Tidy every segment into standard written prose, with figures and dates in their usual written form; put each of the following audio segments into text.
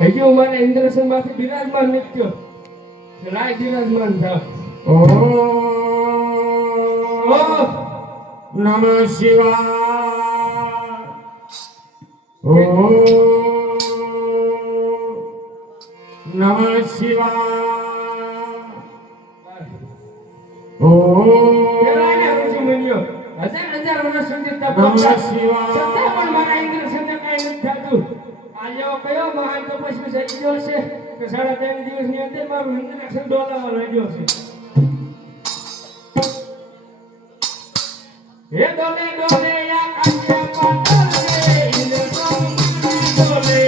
હજી મારા ઇન્દ્રસન માંથી બિરાજમાન નિત્યો લાય બિરાજમાન થાવ. ઓમ નમઃ શિવાય. ઓમ નમઃ શિવાય. ઓમ કેરાને ઋષિ મુનિઓ હજાર વર્ષ સુધી તપ નમઃ શિવાય. છતાં પણ મારા ઇન્દ્રસન ને કઈ નથી થતું. આજે કયો મહાન તપસ્વી થઈ ગયો છે કે 3.5 દિવસની અંદર મારું ઇન્દ્રસન ડોલાવા લાગ્યો છે. હે ડોલે ડોલે આકાશે પાતાળે ઇન્દ્રસન ડોલે.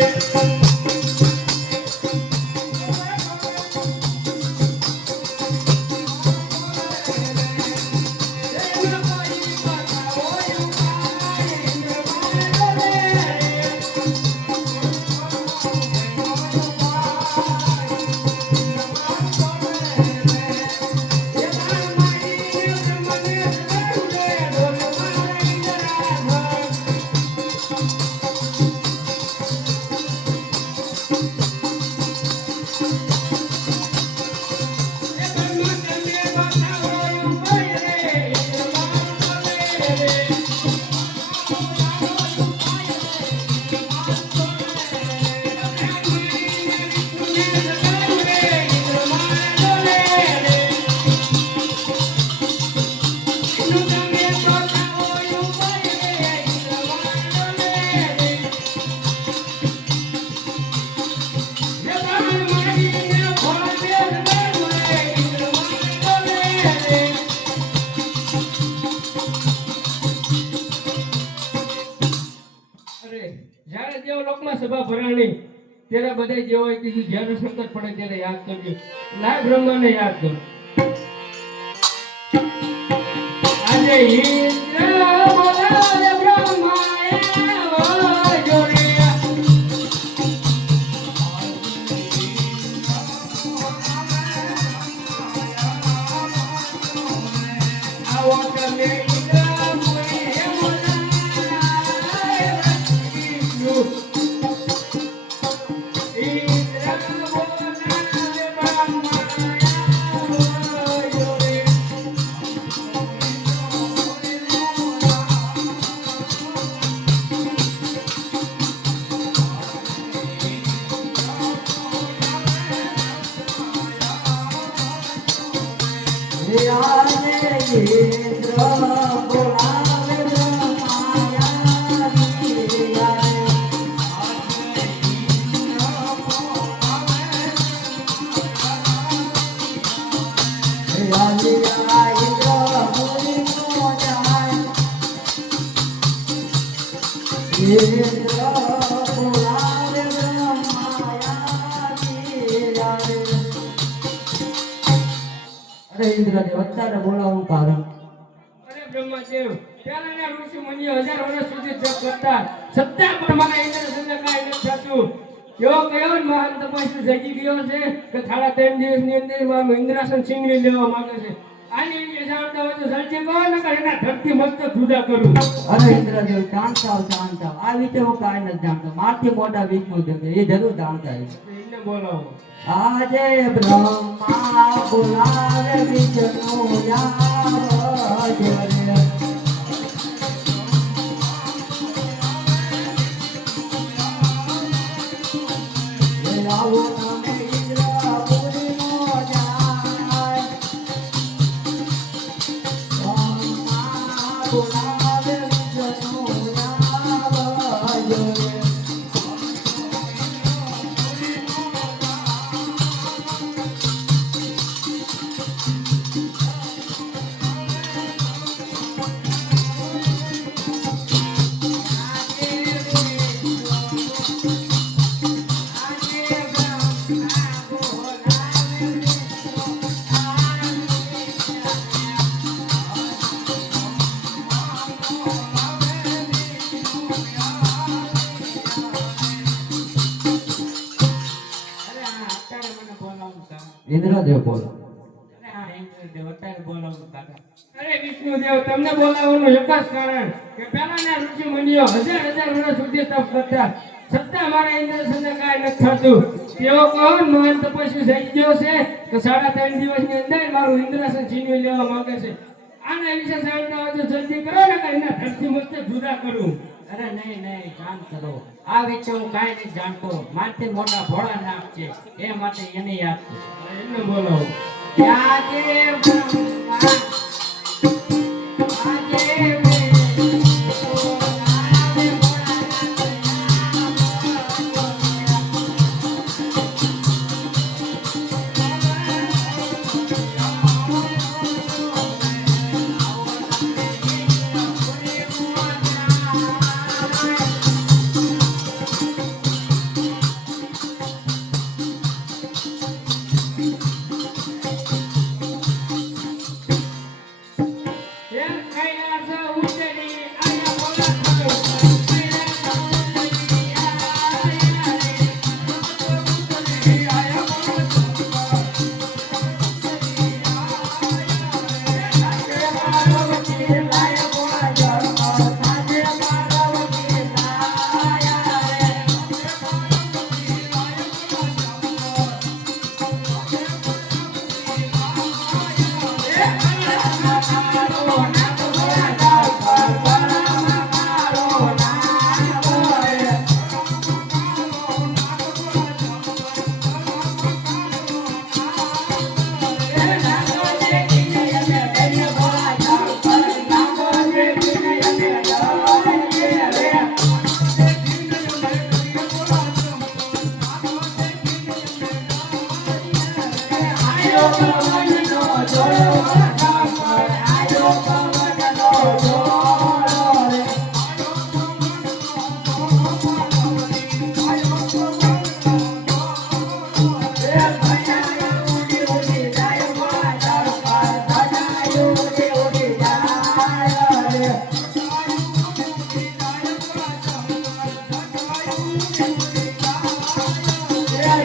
સભા ભરાણી ત્યારે બધા જે હોય કીધું જ્યારે સંકટ પડે ત્યારે યાદ કરજો. લાય બ્રહ્માને યાદ કરો. આજે ઇન્દ્ર બોલાવે બ્રહ્માએ વાજો રે. આવો તમે બોલાવે બ્રહ્માયા અરે ઇન્દ્રદેવ અત્યારે બોલાવું કારણ અરે બ્રહ્માદેવ પહેલાના ઋષિ મુનિઓ 1000 વર્ષ સુધી જપ કરતા છતાં પણ મારા ઇન્દ્રસનને કાંઈ નથી થતું. એવો કયો ને મહાન તપસ્વી જાગી ગયો છે કે થાળા 3 દિવસની અંદર મારું ઇન્દ્રાસન છીનવી લેવા માંગે છે. આની વિશે જાણતા હોય તો જલ્દી કહો ને કે એના ધરતી મસ્ત જુદા કરું. અરે ઇન્દ્રદેવ જાણતા આ વિશે હું કાંઈ નથી જાણતો મારથી મોટા વિષ્ણુ દેવ એ જરૂર જાણતા હશે. એને બોલાવો. આજે બ્રહ્મા બોલાવે વિષ્ણુ યાવજે આવો નામે ઇન્દ્રપુરીનો જાય બ્રહ્મા બોલાવે વિષ્ણુ યાવજે અરે આ અત્યારે મને બોલાવું કાકા. ઇન્દ્રદેવ બોલો અરે આ ઇન્દ્રદેવ અત્યારે બોલાવું કાકા. અરે વિષ્ણુદેવ તમને બોલાવવાનું એક જ કારણ કે પહેલાના ઋષિ મુનિઓ 1000 વર્ષ સુધી તપ કરતા છતાં મારા ઇન્દ્રસનને કાંઈ નથી થતું. તેઓ કહો ને મહાન તપસ્વી થઈ ગયો છે કે 3.5 દિવસની અંદર મારું ઇન્દ્રાસન છીનવી લેવા માંગે છે. આના વિશે જાણતા હોય તો જલ્દી કરો ને કે એના ધરતી મસ્ત જુદા કરું. અરે નહીં શાંત કરો આ વિશે હું કાંઈ નથી જાણતો મારથી મોટા ભોળા નાક છે એ માટે એને યાદ છે એમને બોલાવો. આજે બ્રહ્મા આજે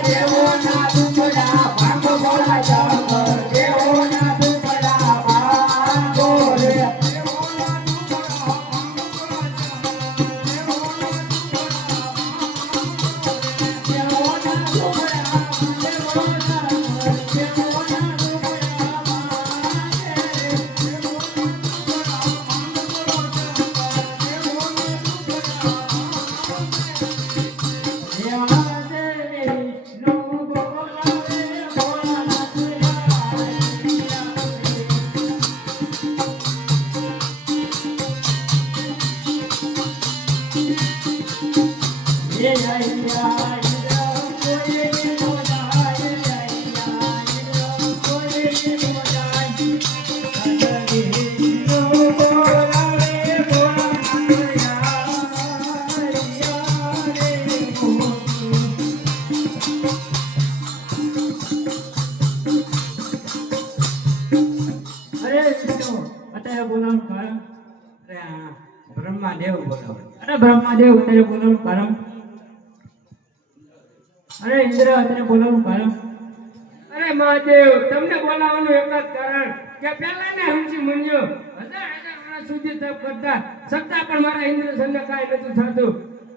દેવો ના દુખડા ભાંગ ભોળા જાવ દેવ મહાદેવ અત્યારે બોલવાનું કારણ અરે ઇન્દ્ર અત્યારે બોલવાનું કારણ અરે મહાદેવ તમને બોલાવવાનું એક જ કારણ કે પહેલાના ઋષિ મુનિઓ હજાર હજાર વર્ષ સુધી તપ કરતા છતાં પણ મારા ઇન્દ્રસનને કાંઈ નતું થતું.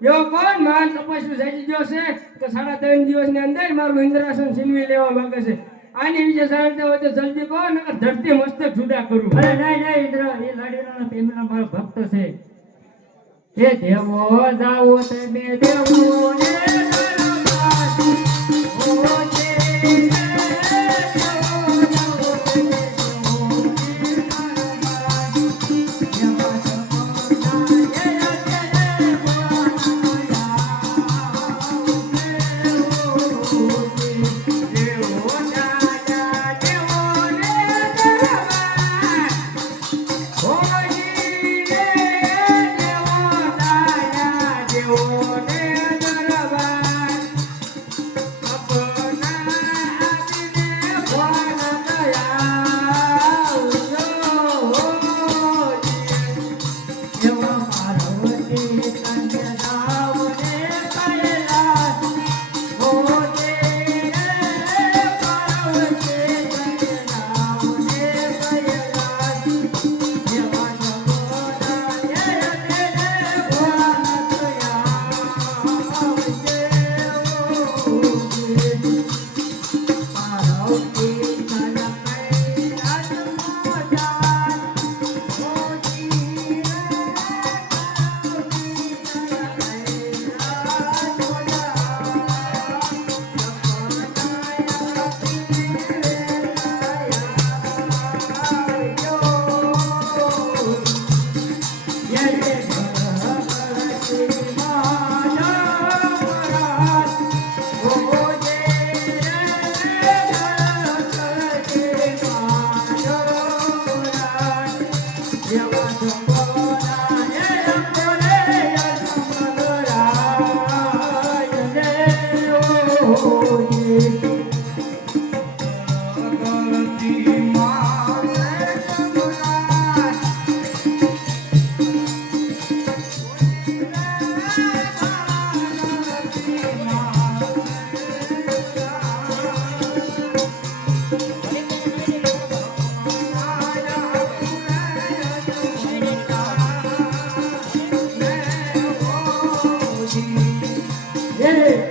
એવો કોણ મહાન તપસ્વી થઈ ગયો છે કે 3.5 દિવસની અંદર મારું ઇન્દ્રાસન છીનવી લેવા માંગે છે? આની વિશે જાણતા હોય તો જલ્દી કહો, નકર ધરતી મસ્તક જુદા કરું. અરે નહીં નહીં ઇન્દ્ર એ લાડીના પ્રેમના મારો ભક્ત છે એ દેવો જાવો તમે દેવો ને દરબાર. ઓ જે દેવો જાવો તમે દેવો ને દરબાર. યમા Yeah.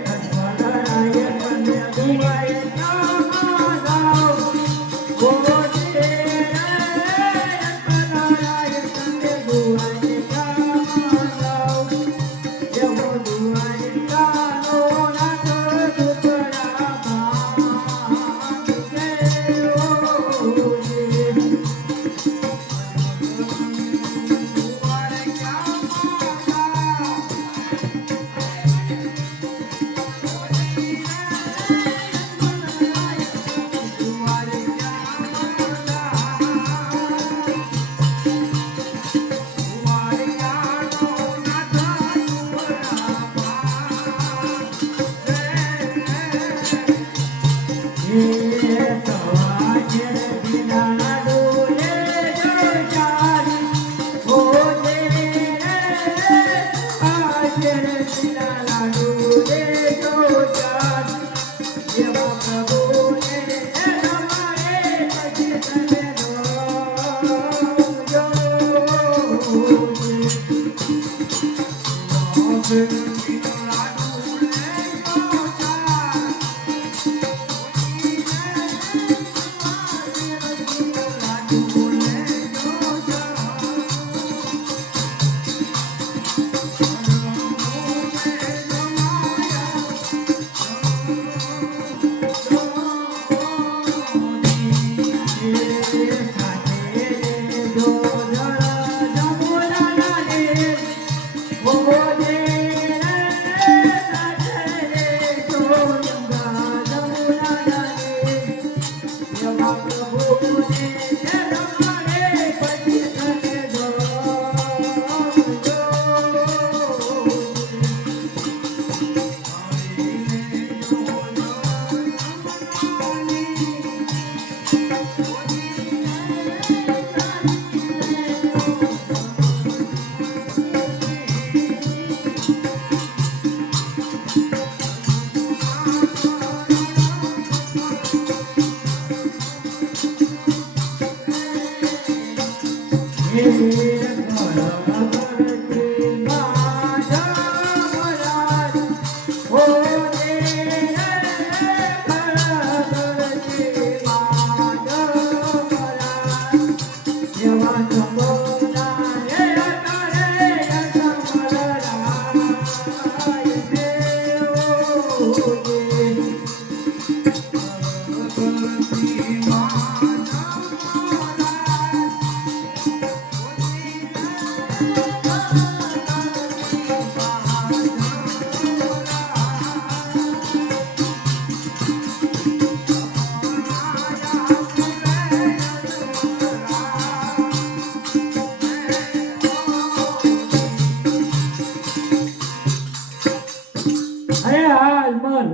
અરે હા અજમલ,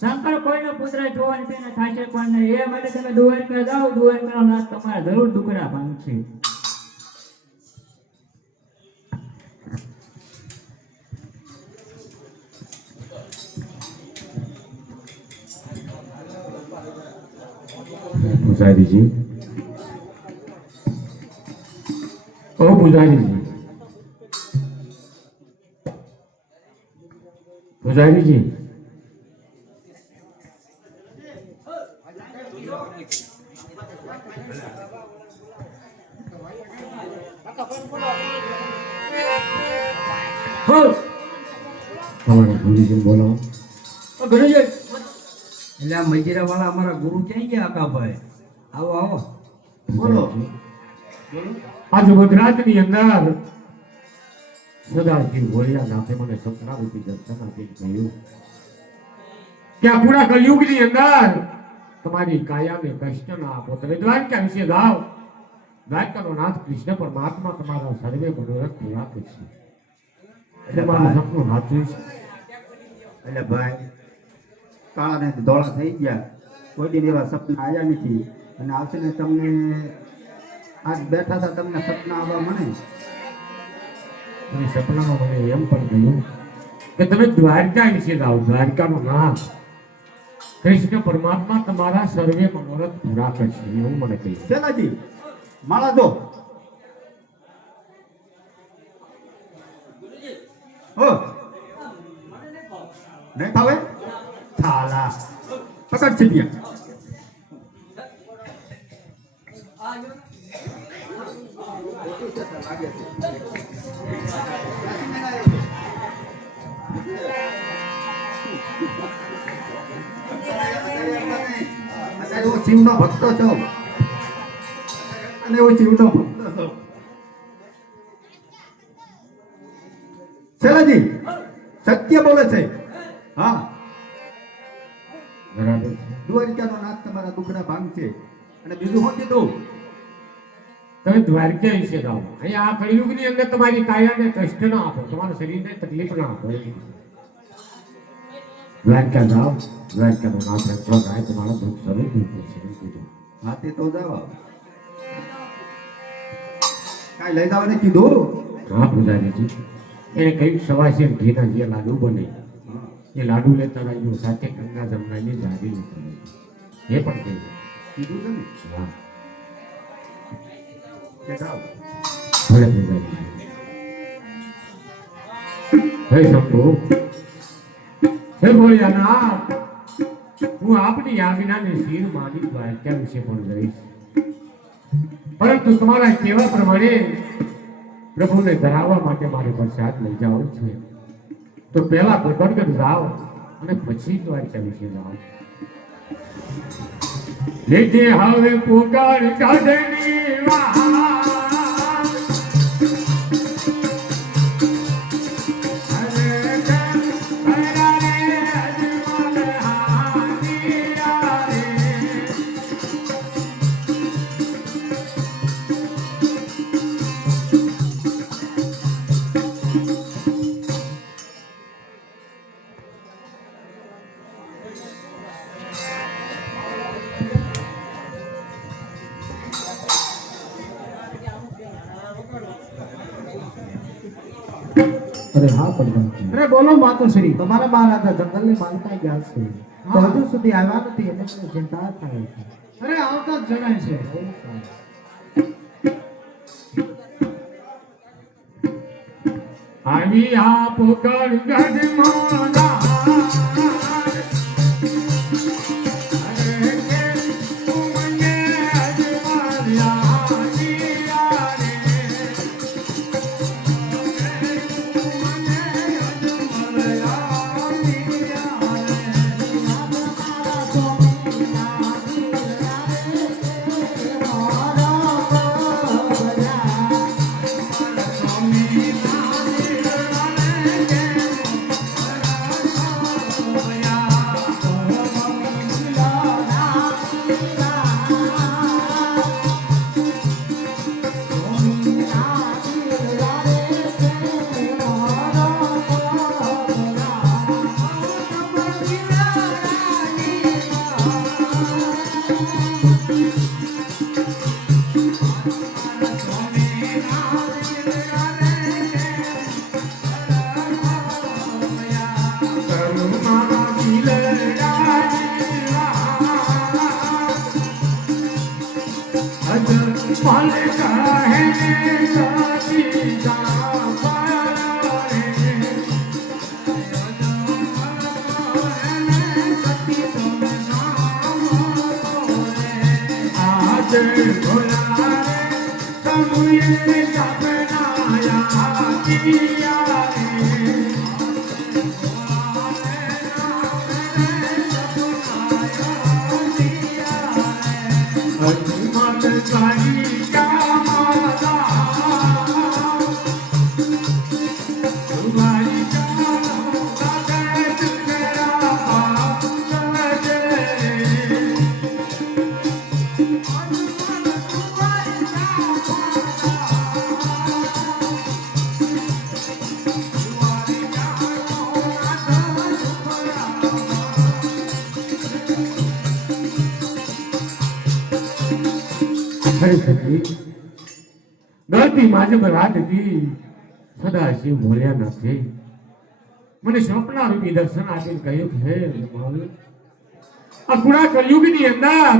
શંકર કોઈનો પુત્ર જોવાની તેને થાશે પણ નહીં. એ માટે તમે દ્વારકા જાઓ. દ્વારકાનો નાથ તમારા જરૂર દુકડા ભાંગશે. પૂજારીજી, ઓ પૂજારીજી, પૂજારીજી, બોલ. તમારા ગુરુજી બોલો. ઓ ગુરુજી, એટલે આ મજીરા વાળા અમારા ગુરુ ક્યાં ગયા આકાભાઈ? આવો આવો. બોલો. આજે ગુજરાતની અંદર સદાશિવ ભોળિયા નાથે મને સપના રૂપી દર્શન આપી કહ્યું કે આ પૂરા કલયુગની અંદર તમારી કાયાને કષ્ટ ના આપો. તમે દ્વારકા વિશે જાઓ. દ્વારકાનો નાથ કૃષ્ણ પરમાત્મા તમારા સર્વે મનોરથ પૂરા કરશે. એટલે મારું સપનું સાચું છે. એટલે ભાઈ કાળા ને ધોળા થઈ ગયા, કોઈ દી એવા સપના આવ્યા નથી અને આવશે ને તમને આજ બેઠા હતા તમને સપના આવવા મને. અને સપનામાં મને એમ પણ કહ્યું કે તમે દ્વારકા વિશે જાઓ. દ્વારકાનો નાથ કૃષ્ણ પરમાત્મા તમારા સર્વે મનોરથ પૂરા કરશે એવું મને કહ્યું. શેલાજી માળા દો. ઓ નહીં ફાવે થાલા પકડ છે ત્યાં. અત્યારે હું શિવનો ભક્ત છું અને હું શિવનો ભક્ત છું. શેલાજી સત્ય બોલે છે. હા, બરાબર છે. દ્વારિકાનો નાથ તમારા દુખડા ભાંગ છે. અને બીજું શું કીધું? તમે દ્વારકા વિશે જાઓ. અહીંયા આ કળિયુગની અંદર તમારી કાયાને કષ્ટ ના આપો, તમારા શરીરને તકલીફ ના આપો. દ્વારકા જાઓ. દ્વારકાનો નાથ રક્ષો થાય તમારો દુઃખ શરૂ થઈ જશે એમ કીધું. હા તે તો જાઓ. કાંઈ લઈ જવા નથી કીધું? હા પૂજારીજી, એને કઈક સવાશે ઘીના જે લાડુ બને એ લાડુ લેતા રહ્યો, સાથે ગંગા જમનાની જારી લેતા રહ્યો. એ પણ કહી કીધું છે ને હા કે જાઓ. ભલે પૂજારીજી. હે શંભુ, હે ભોળિયાનાથ, હું આપની આજ્ઞાને શિર માની દ્વારકા વિશે પણ જઈશ, પરંતુ તમારા કહેવા પ્રમાણે પ્રભુને ધરાવવા માટે મારે પ્રસાદ લઈ જવો છે. તો પહેલા પ્રગટ જાઓ અને પછી દ્વારકા વિશે જાઓ. લેજે હવે પુકાર કાઢની વાત. અરે હા પ્રધાનજી. અરે બોલો માતુશ્રી. તમારા મહારાજા જંગલની માલતા ગયા છે તો હજુ સુધી આવ્યા નથી એટલે મને ચિંતા થાય છે. અરે આવતા જ જણાય છે. આવી આપ કર ગઢ ગળતી માજબ રાત હતી સદા શિવ ભોળ્યા નથી મને સ્વપ્ન રૂપી દર્શન આપીને કહ્યું કે હે હનુમાન, આ ગુણા કલયુગની અંદર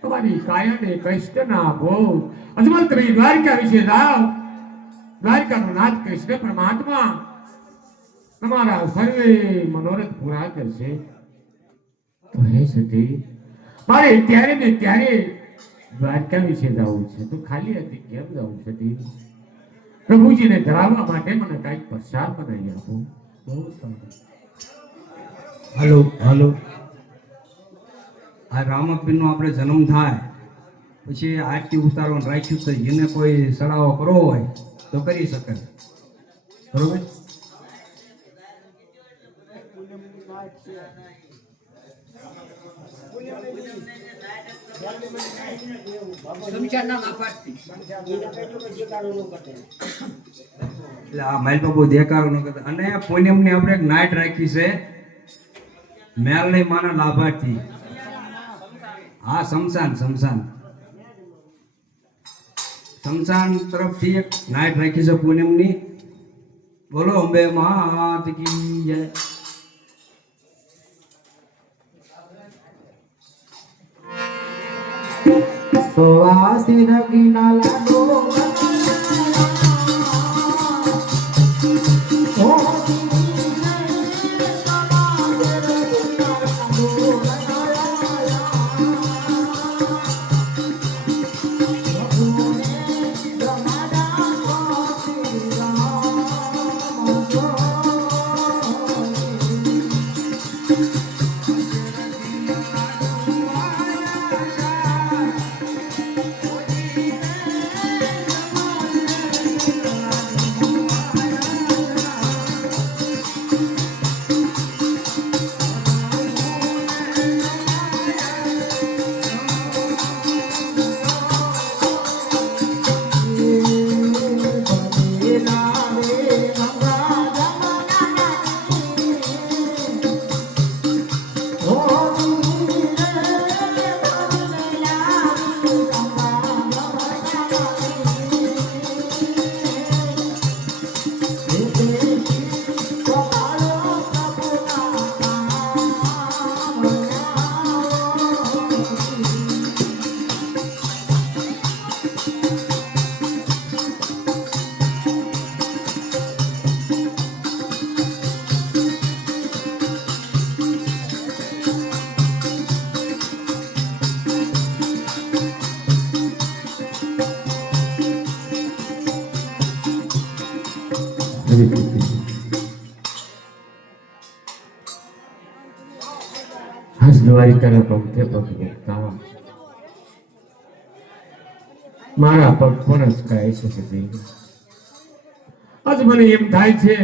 તમારી કાયાને કષ્ટ ના આપો. અજમલ તમે દ્વારકા વિશે જાઓ. દ્વારકાનો નાથ કૃષ્ણ પરમાત્મા તમારા સર્વે મનોરથ પૂરા કરશે. તો હે સતી, મારે ત્યારે ને ત્યારે દ્વારકા વિશે જવું છે, તો ખાલી હતી કેમ જવું છે? પ્રભુજીને ધરાવવા માટે મને કાંઈક પ્રસાદ બનાવી આપો. બહુ સારું. હાલો હાલો, આ રામકબીરનો આપણે જન્મ થાય પછી આરતી ઉતારવાનું રાખ્યું તો એને કોઈ સડાવો કરવો હોય તો કરી શકે, બરોબર? એટલે આ માઇલ બાબુ દેખાડો ન કરતા. અને પૂનમની આપણે એક નાઇટ રાખી છે મેલની માના લાભાર્થી. હા, શમશાન તરફથી એક નાઇટ રાખી છે પૂનમની. બોલો અંબે માત કી જય. સોવાસી રગીના લાડો હરી સિદ્ધિ હસ દ્વારિકાના પંથે પગ મૂકતા મારા પગ પણ અચકાય છે સતી. આજ મને એમ થાય છે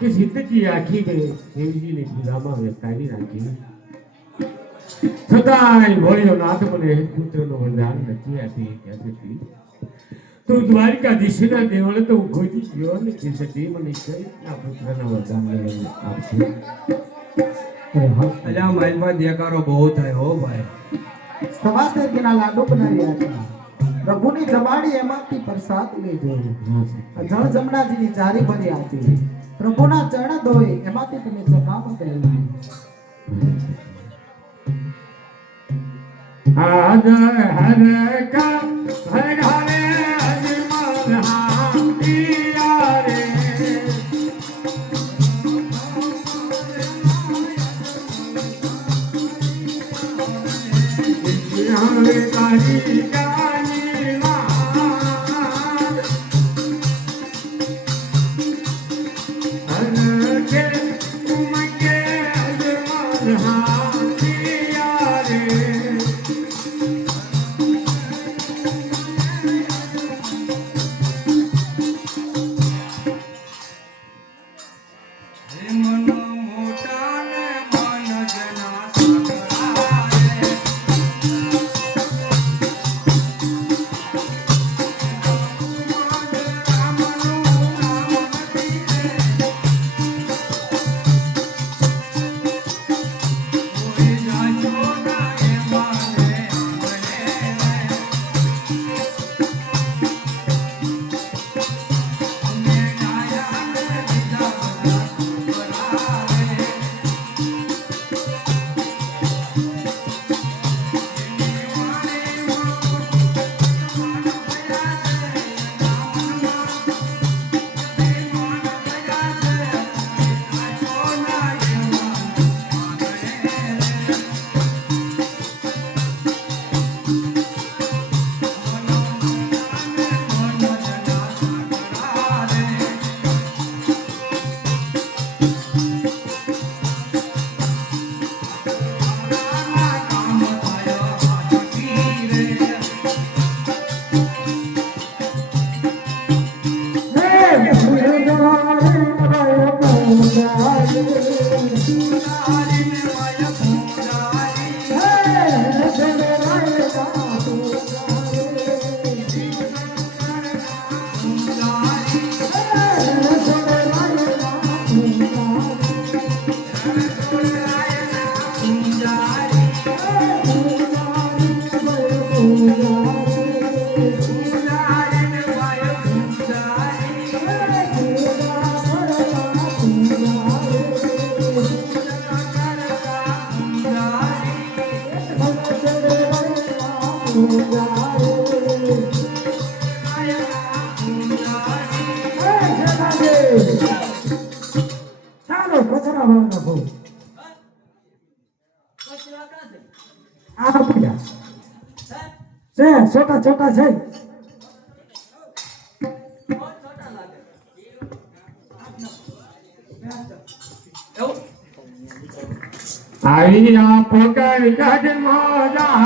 કે જિંદગી આખી મેં દેવજીની પૂજામાં વેચાવી નાખી, છતાંય ભોળિયો નાથ મને પુત્રનો વરદાન નથી આપી. ત્યાંથી તું દ્વારિકાધીશના દેવળે તો હું ખોજી ગયો નથી સતી, મને કઈ રીતના પુત્રના વરદાન આપશે? અલ્યા માઇલમાં દેકારો બહુ થાય હો ભાઈ. સવાસે તેના લાડુ બનાવ્યા છે, પ્રભુની જમાડી એમાંથી પ્રસાદ લીધો, જળ જમનાજીની જારી ભરી આપી, પ્રભુના ચરણ ધોઈ એમાંથી તમે જમાવટ લઈ. આજ હર કા હર હરે અજમલ હાથિયા રે હરે તારી જાની માં હર કે ઉમકે અજમલ હાથિયા રે ચાલો કચરા ભાવ નાખો. આ પડ્યા છે, છોટા છોટા છે. આવી આ પકડ કાઢ મોજા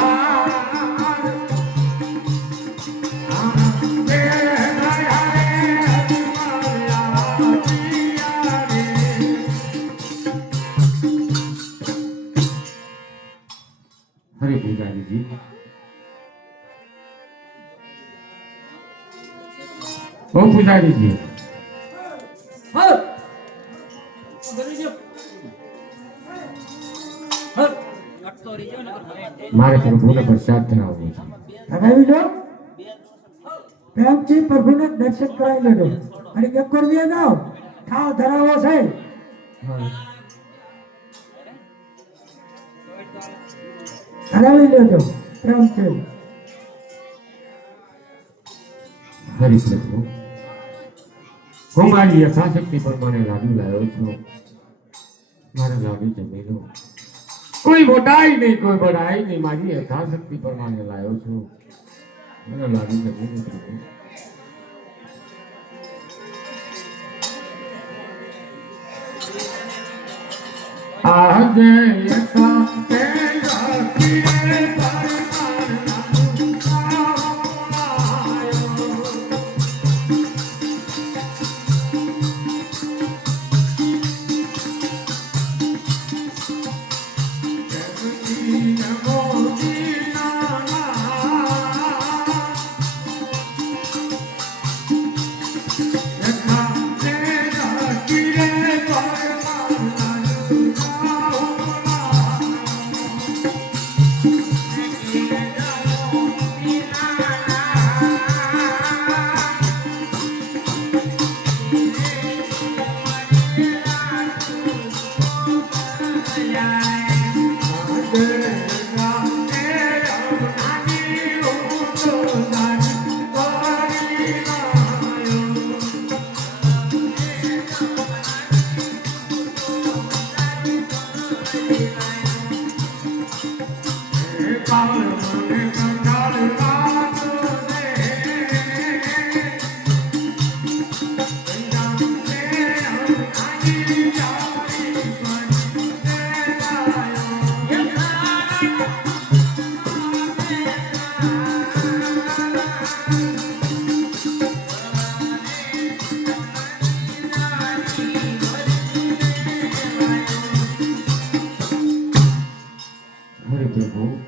હરે પૂજારીજી ઓ પૂજારીજી મારે પ્રભુને પ્રસાદ ધરાવવો છે. ધરાવી લો, પ્રેમથી પ્રભુને દર્શન કરાવી લેજો અને કેમ કરવી જાઓ થાળ ધરાવો છે. ધરાવી લેજો પ્રેમથી. હરિ પ્રભુ હું મારી યથાશક્તિ પ્રમાણે લાડુ લાવ્યો છું, મારા લાડુ જમી લો. કોઈ મોટાઈ નહીં, કોઈ બડાઈ નહીં, મારી યથાશક્તિ પ્રમાણે લાવ્યો છું, મારા લાડુ જમી લો પ્રભુ. આજે એકા તેરા પીરે પરમાર લાડુ આયો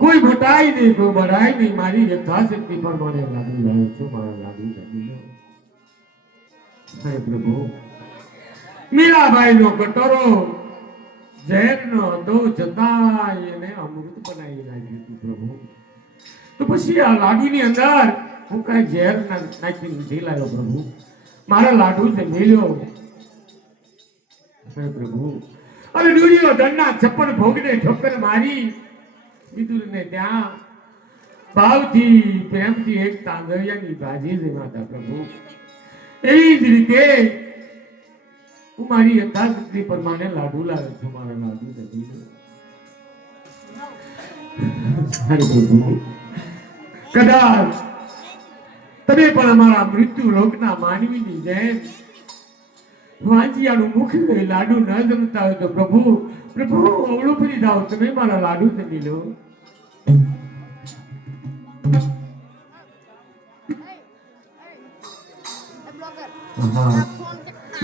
કોઈ ભટાઈ નહીં કોઈ બઢાઈ નહીં મારી યથાશક્તિ પર મને લાડુ લાવ્યો છો મારા લાડુ જમી લો હે પ્રભુ મીરાબાઈ નો કટોરો ઝેર નો હતો છતાં એને અમૃત બનાવી નાખ્યું હતું પ્રભુ તો પછી આ લાડુની અંદર હું કઈ ઝેર નાખી નથી લાવ્યો પ્રભુ મારા લાડુ જમી લો હે પ્રભુ અને દુર્યોધનના 56 ભોગને ઠોકર મારી વિદુરને ત્યાં ભાવથી પ્રેમથી એક તાંદળિયાની ભાજી જમાતા પ્રભુ એવી જ રીતે હું મારી યથાશક્તિ પ્રમાણે લાડુ લાવ્યો છું મારા લાડુ નથી પ્રભુ કદાચ તમે પણ અમારા મૃત્યુ લોકના માનવીની જેમ વાંચિયાનું મુખ લઈ લાડુ ન જમતા હોય તો પ્રભુ પ્રભુ અવળું ફરી જાઓ તમે મારા લાડુ જમી લો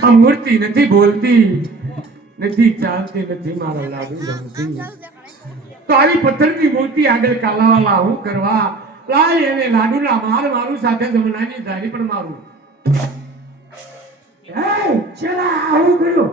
આ મૂર્તિ નથી બોલતી નથી ચાલતી નથી મારા લાડુ જમતી તો આવી પથ્થરની મૂર્તિ આગળ કાલાવાલા હું કરવા લાય એને લાડુના મારું સાથે જમનાની ધારી પણ મારું ચલા આવું કર્યું